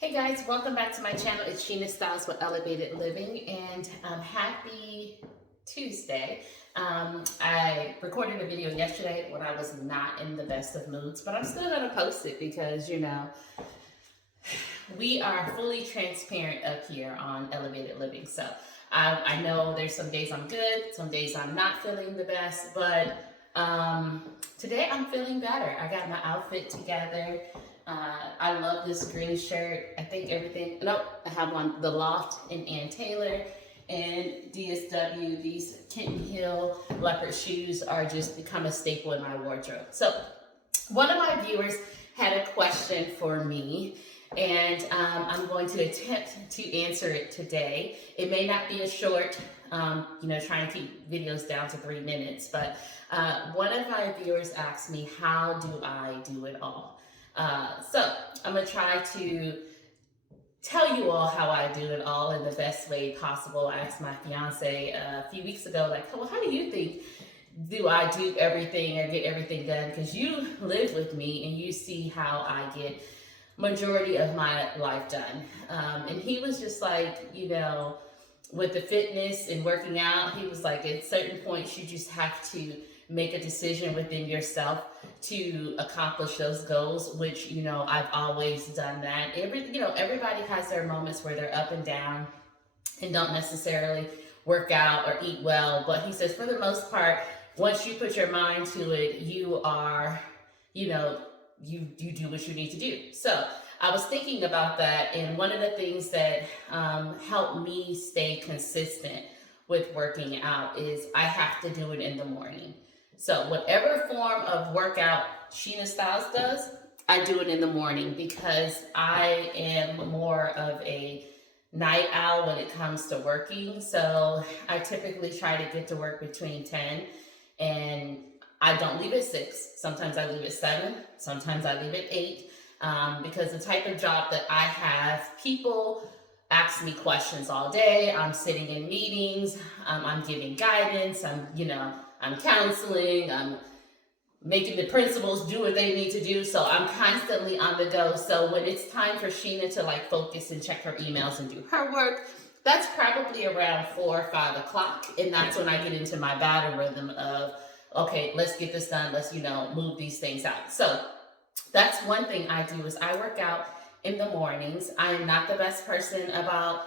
Hey guys, welcome back to my channel. It's Sheena Styles with Elevated Living, and happy Tuesday. I recorded a video yesterday when I was not in the best of moods, but I'm still gonna post it because we are fully transparent up here on Elevated Living. So I know there's some days I'm good, some days I'm not feeling the best, but today I'm feeling better. I got my outfit together. I love this green shirt. I think I have on the Loft in Ann Taylor and DSW. These Kitten Hill leopard shoes are just become a staple in my wardrobe. So one of my viewers had a question for me, and I'm going to attempt to answer it today. It may not be a short, trying to keep videos down to 3 minutes, but one of my viewers asked me, how do I do it all? So I'm going to try to tell you all how I do it all in the best way possible. I asked my fiance a few weeks ago, like, well, how do you think do I do everything or get everything done? Because you live with me and you see how I get majority of my life done. And he was just like, with the fitness and working out, he was like, at certain points, you just have to make a decision within yourself to accomplish those goals, which, I've always done that. Everybody has their moments where they're up and down and don't necessarily work out or eat well. But he says, for the most part, once you put your mind to it, you are, you do what you need to do. So I was thinking about that. And one of the things that helped me stay consistent with working out is I have to do it in the morning. So whatever form of workout Sheena Styles does, I do it in the morning because I am more of a night owl when it comes to working. So I typically try to get to work between 10 and I don't leave at 6. Sometimes I leave at 7. Sometimes I leave at 8. Because the type of job that I have, people ask me questions all day. I'm sitting in meetings. I'm giving guidance. I'm counseling, I'm making the principals do what they need to do. So I'm constantly on the go. So when it's time for Sheena to focus and check her emails and do her work, that's probably around 4 or 5 o'clock. And that's when I get into my battle rhythm of, okay, let's get this done. Let's, move these things out. So that's one thing I do is I work out in the mornings. I am not the best person about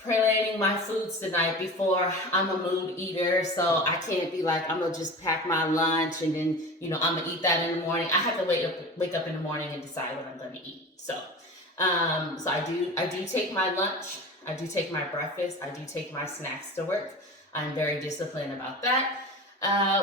planning my foods the night before. I'm a mood eater, so I can't be like, I'm gonna just pack my lunch and then, I'm gonna eat that in the morning. I have to wake up in the morning and decide what I'm gonna eat. So I do take my lunch, I do take my breakfast, I do take my snacks to work. I'm very disciplined about that.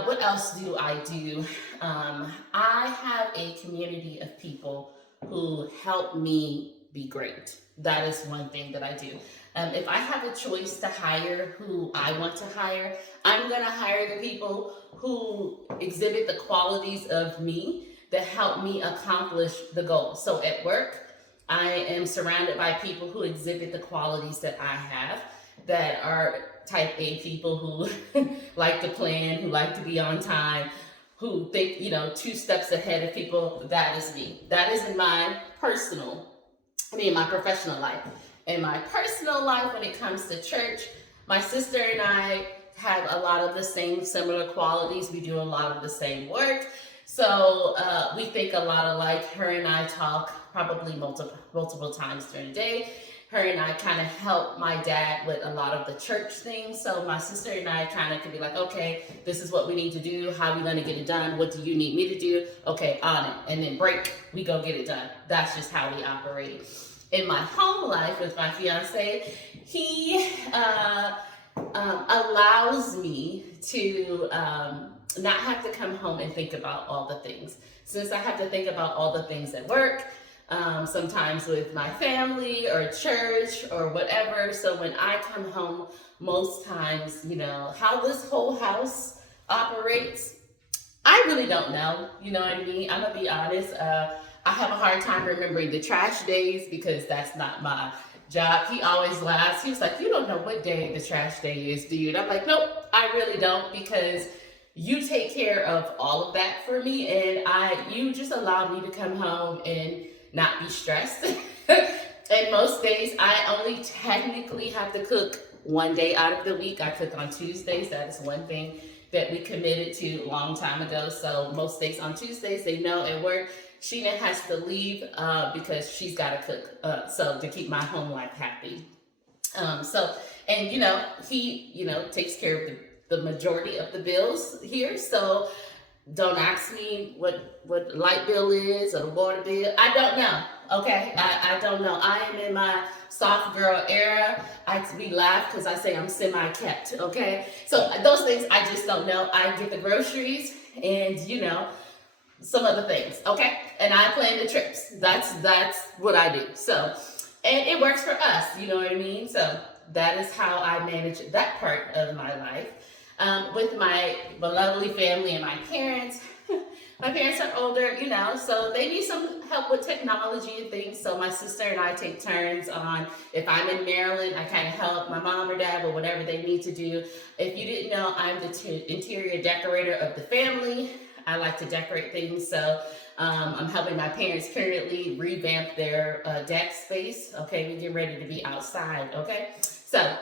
What else do I do? I have a community of people who help me be great. That is one thing that I do. If I have a choice to hire who I want to hire, I'm going to hire the people who exhibit the qualities of me that help me accomplish the goal. So at work, I am surrounded by people who exhibit the qualities that I have, that are type A people who like to plan, who like to be on time, who think, 2 steps ahead of people. That is me. That is in my my professional life. In my personal life, when it comes to church, my sister and I have a lot of the similar qualities. We do a lot of the same work. So we think a lot alike. Her and I talk probably multiple times during the day. Her and I kind of help my dad with a lot of the church things. So my sister and I kind of could be like, okay, this is what we need to do. How are we going to get it done? What do you need me to do? Okay, on it. And then break, we go get it done. That's just how we operate. In my home life with my fiance, he allows me to not have to come home and think about all the things. Since I have to think about all the things at work, sometimes with my family or church or whatever. So when I come home, most times, how this whole house operates, I really don't know. You know what I mean? I'm going to be honest. I have a hard time remembering the trash days because that's not my job. He always laughs. He was like, you don't know what day the trash day is, do you? And I'm like, nope, I really don't, because you take care of all of that for me, and you just allow me to come home and not be stressed And most days, I only technically have to cook one day out of the week. I cook on Tuesdays. That is one thing that we committed to a long time ago. So most days on Tuesdays, they know at work, Sheena has to leave because she's got to cook. So to keep my home life happy. And he, takes care of the majority of the bills here. So don't ask me what the light bill is or the water bill. I don't know. Okay, I don't know. I am in my soft girl era. We laugh because I say I'm semi-kept. Okay, so those things I just don't know. I get the groceries and some other things. Okay, and I plan the trips. That's what I do. So, and it works for us. You know what I mean? So that is how I manage that part of my life. With my lovely family and my parents. My parents are older, so they need some help with technology and things. So my sister and I take turns on, if I'm in Maryland, I kind of help my mom or dad with whatever they need to do. If you didn't know, I'm the interior decorator of the family. I like to decorate things, so I'm helping my parents currently revamp their deck space. Okay, we get ready to be outside. Okay, so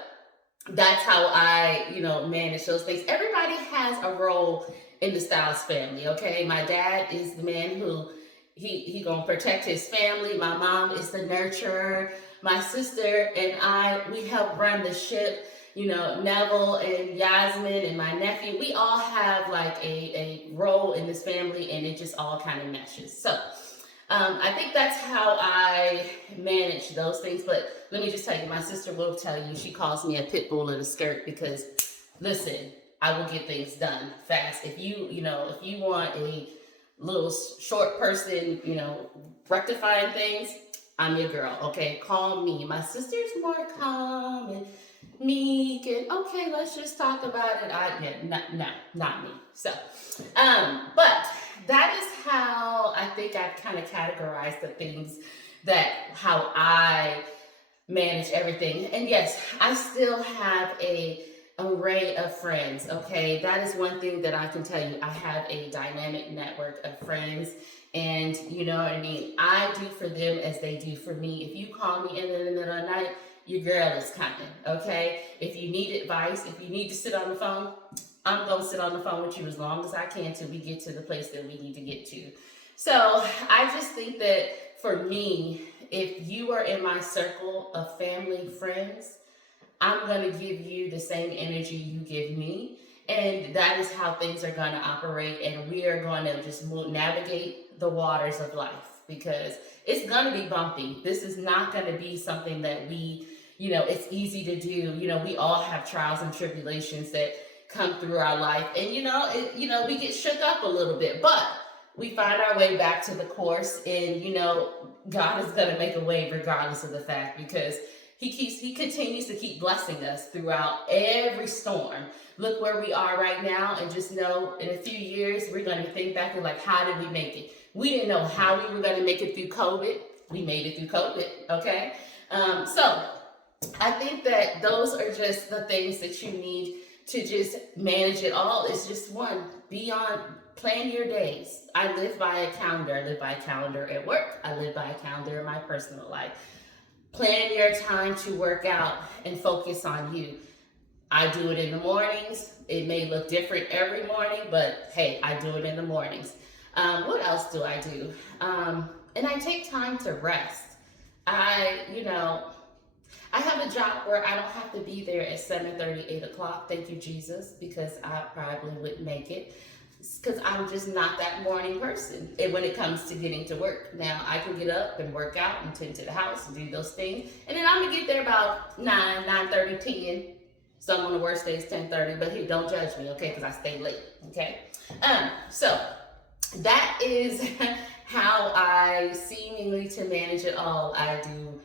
that's how I, manage those things. Everybody has a role in the Styles family, okay? My dad is the man who he gonna protect his family. My mom is the nurturer. My sister and I, we help run the ship. Neville and Yasmin and my nephew, we all have like a role in this family, and it just all kind of meshes. So I think that's how I manage those things. But let me just tell you, my sister will tell you, she calls me a pit bull in a skirt because, listen, I will get things done fast. If you want a little short person, rectifying things, I'm your girl. Okay, call me. My sister's more calm and meek and okay, let's just talk about it. Not me. So, but that is how I think I've kind of categorized the things how I manage everything. And yes, I still have a array of friends. Okay, that is one thing that I can tell you. I have a dynamic network of friends, and you know what I mean. I do for them as they do for me. If you call me in the middle of the night, your girl is coming. Okay, if you need advice, if you need to sit on the phone, I'm gonna sit on the phone with you as long as I can till we get to the place that we need to get to. So I just think that for me, if you are in my circle of family, friends, I'm going to give you the same energy you give me. And that is how things are going to operate. And we are going to just navigate the waters of life because it's going to be bumpy. This is not going to be something that it's easy to do. We all have trials and tribulations that come through our life. And, we get shook up a little bit. But we find our way back to the course. And, God is going to make a way regardless of the fact because He continues to keep blessing us throughout every storm. Look where we are right now, and just know in a few years, we're going to think back and how did we make it? We didn't know how we were going to make it through COVID. We made it through COVID, okay? So I think that those are just the things that you need to just manage it all. It's just one, plan your days. I live by a calendar. I live by a calendar at work. I live by a calendar in my personal life. Plan your time to work out and focus on you. I do it in the mornings. It may look different every morning, but hey, I do it in the mornings. What else do I do? And I take time to rest. I have a job where I don't have to be there at 7:30, 8 o'clock. Thank you, Jesus, because I probably wouldn't make it. Because I'm just not that morning person when it comes to getting to work. Now, I can get up and work out and tend to the house and do those things. And then I'm going to get there about 9:30, 10. Some on the worst days, 10:30. But hey, don't judge me, okay? Because I stay late, okay? So that is how I seemingly to manage it all. I do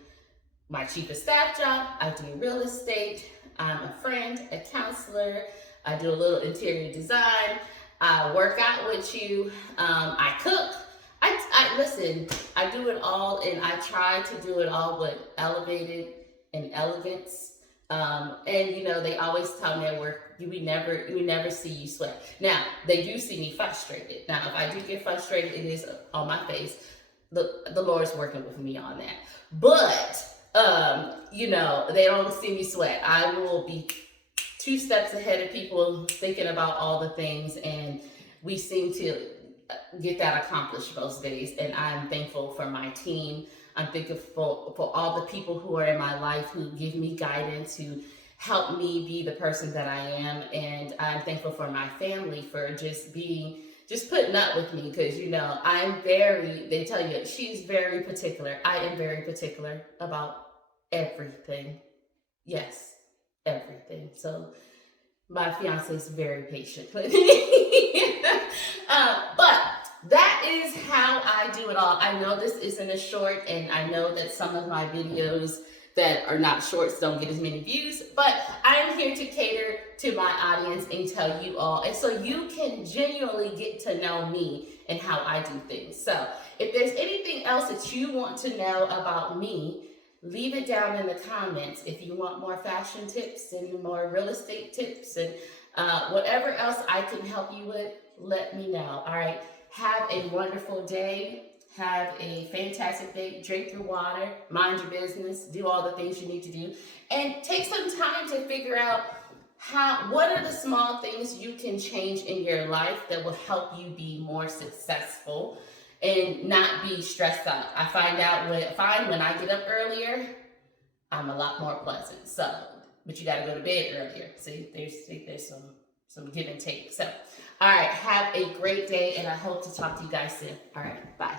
my chief of staff job. I do real estate. I'm a friend, a counselor. I do a little interior design. I work out with you. I cook. I listen. I do it all, and I try to do it all with elevated and elegance. And they always tell me at work, we never see you sweat. Now they do see me frustrated. Now if I do get frustrated, it is on my face. The Lord's working with me on that. But You know, they don't see me sweat. I will be 2 steps ahead of people thinking about all the things, and we seem to get that accomplished most days. And I'm thankful for my team. I'm thankful for all the people who are in my life who give me guidance, who help me be the person that I am. And I'm thankful for my family for just putting up with me, because you know they tell you she's very particular. I am very particular about everything. Yes, everything. So my fiance is very patient with me. But that is how I do it all. I know this isn't a short, and I know that some of my videos that are not shorts don't get as many views, but I'm here to cater to my audience and tell you all, and so you can genuinely get to know me and how I do things. So if there's anything else that you want to know about me, leave it down in the comments. If you want more fashion tips and more real estate tips and whatever else I can help you with, let me know. All right. Have a wonderful day. Have a fantastic day. Drink your water. Mind your business. Do all the things you need to do. And take some time to figure out what are the small things you can change in your life that will help you be more successful and not be stressed out. I find when I get up earlier, I'm a lot more pleasant. So, but you got to go to bed earlier. See, there's some give and take. So, all right, have a great day, and I hope to talk to you guys soon. All right, bye.